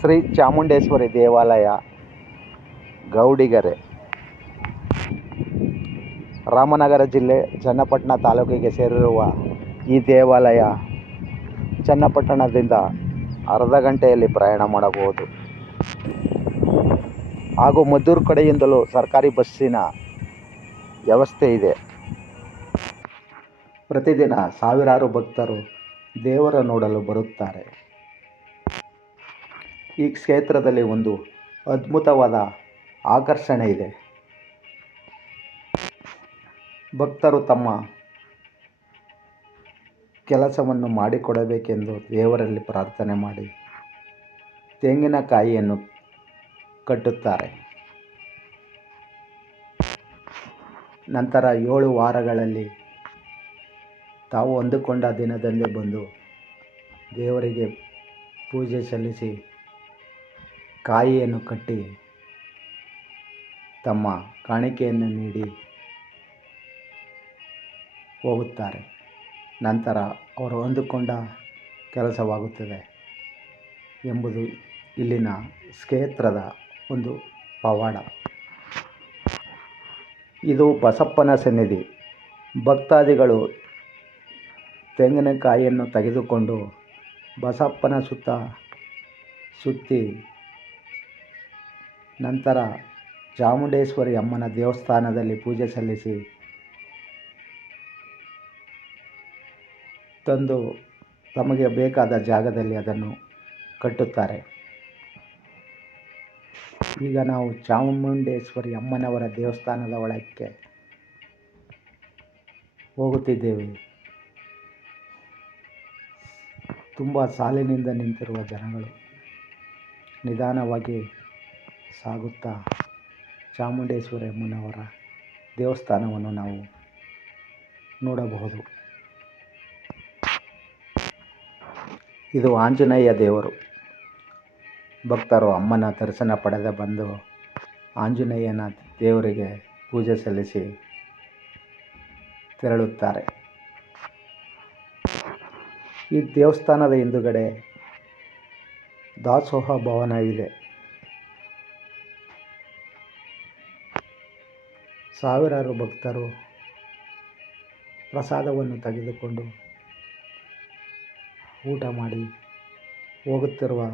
ಶ್ರೀ ಚಾಮುಂಡೇಶ್ವರಿ ದೇವಾಲಯ, ಗೌಡಿಗೆರೆ, ರಾಮನಗರ ಜಿಲ್ಲೆ ಚನ್ನಪಟ್ಟಣ ತಾಲೂಕಿಗೆ ಸೇರಿರುವ ಈ ದೇವಾಲಯ ಚನ್ನಪಟ್ಟಣದಿಂದ ಅರ್ಧ ಗಂಟೆಯಲ್ಲಿ ಪ್ರಯಾಣ ಮಾಡಬಹುದು. ಹಾಗೂ ಮದ್ದೂರು ಕಡೆಯಿಂದಲೂ ಸರ್ಕಾರಿ ಬಸ್ಸಿನ ವ್ಯವಸ್ಥೆ ಇದೆ. ಪ್ರತಿದಿನ ಸಾವಿರಾರು ಭಕ್ತರು ದೇವರ ನೋಡಲು ಬರುತ್ತಾರೆ. ಈ ಕ್ಷೇತ್ರದಲ್ಲಿ ಒಂದು ಅದ್ಭುತವಾದ ಆಕರ್ಷಣೆ ಇದೆ. ಭಕ್ತರು ತಮ್ಮ ಕೆಲಸವನ್ನು ಮಾಡಿಕೊಡಬೇಕೆಂದು ದೇವರಲ್ಲಿ ಪ್ರಾರ್ಥನೆ ಮಾಡಿ ತೆಂಗಿನಕಾಯಿಯನ್ನು ಕಟ್ಟುತ್ತಾರೆ. ನಂತರ ಏಳು ವಾರಗಳಲ್ಲಿ ತಾವು ಹೊಂದಿಕೊಂಡ ದಿನದಂದೇ ಬಂದು ದೇವರಿಗೆ ಪೂಜೆ ಸಲ್ಲಿಸಿ ಕಾಯಿಯನ್ನು ಕಟ್ಟಿ ತಮ್ಮ ಕಾಣಿಕೆಯನ್ನು ನೀಡಿ ಹೋಗುತ್ತಾರೆ. ನಂತರ ಅವರು ಹೊಂದಿಕೊಂಡ ಕೆಲಸವಾಗುತ್ತದೆ ಎಂಬುದು ಇಲ್ಲಿನ ಕ್ಷೇತ್ರದ ಒಂದು ಪವಾಡ. ಇದು ಬಸಪ್ಪನ ಸನ್ನಿಧಿ. ಭಕ್ತಾದಿಗಳು ತೆಂಗಿನಕಾಯಿಯನ್ನು ತೆಗೆದುಕೊಂಡು ಬಸಪ್ಪನ ಸುತ್ತ ಸುತ್ತಿ ನಂತರ ಚಾಮುಂಡೇಶ್ವರಿ ಅಮ್ಮನ ದೇವಸ್ಥಾನದಲ್ಲಿ ಪೂಜೆ ಸಲ್ಲಿಸಿ ತಂದು ತಮಗೆ ಬೇಕಾದ ಜಾಗದಲ್ಲಿ ಅದನ್ನು ಕಟ್ಟುತ್ತಾರೆ. ಈಗ ನಾವು ಚಾಮುಂಡೇಶ್ವರಿ ಅಮ್ಮನವರ ದೇವಸ್ಥಾನದ ಒಳಕ್ಕೆ ಹೋಗುತ್ತಿದ್ದೇವೆ. ತುಂಬ ಸಾಲಿನಿಂದ ನಿಂತಿರುವ ಜನಗಳು ನಿಧಾನವಾಗಿ ಸಾಗುತ್ತಾ? ಚಾಮುಂಡೇಶ್ವರಿ ಅಮ್ಮನವರ ದೇವಸ್ಥಾನವನ್ನು ನಾವು ನೋಡಬಹುದು. ಇದು ಆಂಜನೇಯ ದೇವರು. ಭಕ್ತರು ಅಮ್ಮನ ದರ್ಶನ ಪಡೆದ ಬಂದು ಆಂಜನೇಯನ ದೇವರಿಗೆ ಪೂಜೆ ಸಲ್ಲಿಸಿ ತೆರಳುತ್ತಾರೆ. ಈ ದೇವಸ್ಥಾನದ ಹಿಂದುಗಡೆ ದಾಸೋಹ ಭವನವಿದೆ ಸಾವಿರಾರು ಭಕ್ತರು ಪ್ರಸಾದವನ್ನು ತೆಗೆದುಕೊಂಡು ಊಟ ಮಾಡಿ ಹೋಗುತ್ತಿರುವ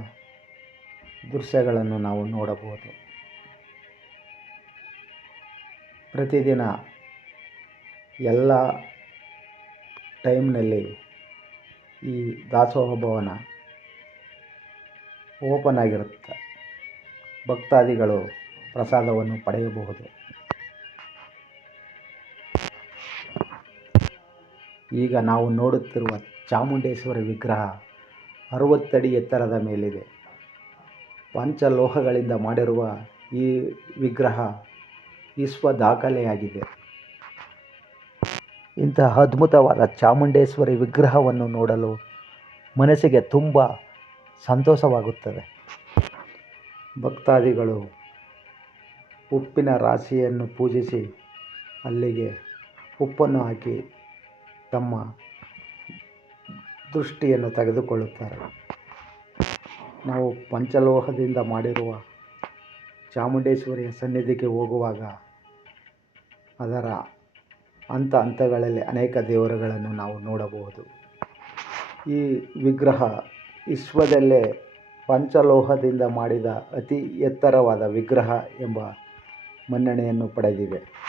ದೃಶ್ಯಗಳನ್ನು ನಾವು ನೋಡಬಹುದು. ಪ್ರತಿದಿನ ಎಲ್ಲ ಟೈಮ್ನಲ್ಲಿ ಈ ದಾಸೋಹ ಭವನ ಓಪನ್ ಆಗಿರುತ್ತೆ. ಭಕ್ತಾದಿಗಳು ಪ್ರಸಾದವನ್ನು ಪಡೆಯಬಹುದು. ಈಗ ನಾವು ನೋಡುತ್ತಿರುವ ಚಾಮುಂಡೇಶ್ವರಿ ವಿಗ್ರಹ ಅರವತ್ತಡಿ ಎತ್ತರದ ಮೇಲಿದೆ. ಪಂಚಲೋಹಗಳಿಂದ ಮಾಡಿರುವ ಈ ವಿಗ್ರಹ ವಿಶ್ವ ದಾಖಲೆಯಾಗಿದೆ. ಇಂತಹ ಅದ್ಭುತವಾದ ಚಾಮುಂಡೇಶ್ವರಿ ವಿಗ್ರಹವನ್ನು ನೋಡಲು ಮನಸ್ಸಿಗೆ ತುಂಬ ಸಂತೋಷವಾಗುತ್ತದೆ. ಭಕ್ತಾದಿಗಳು ಉಪ್ಪಿನ ರಾಶಿಯನ್ನು ಪೂಜಿಸಿ ಅಲ್ಲಿಗೆ ಉಪ್ಪನ್ನು ಹಾಕಿ ತಮ್ಮ ದೃಷ್ಟಿಯನ್ನು ತೆಗೆದುಕೊಳ್ಳುತ್ತಾರೆ. ನಾವು ಪಂಚಲೋಹದಿಂದ ಮಾಡಿರುವ ಚಾಮುಂಡೇಶ್ವರಿಯ ಸನ್ನಿಧಿಗೆ ಹೋಗುವಾಗ ಅದರ ಹಂತ ಹಂತಗಳಲ್ಲಿ ಅನೇಕ ದೇವರುಗಳನ್ನು ನಾವು ನೋಡಬಹುದು. ಈ ವಿಗ್ರಹ ವಿಶ್ವದಲ್ಲೇ ಪಂಚಲೋಹದಿಂದ ಮಾಡಿದ ಅತಿ ಎತ್ತರವಾದ ವಿಗ್ರಹ ಎಂಬ ಮನ್ನಣೆಯನ್ನು ಪಡೆದಿದೆ.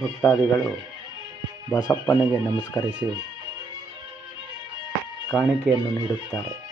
ಭಕ್ತಾದಿಗಳು ಬಸಪ್ಪನಿಗೆ ನಮಸ್ಕರಿಸಿ ಕಾಣಿಕೆಯನ್ನು ನೀಡುತ್ತಾರೆ.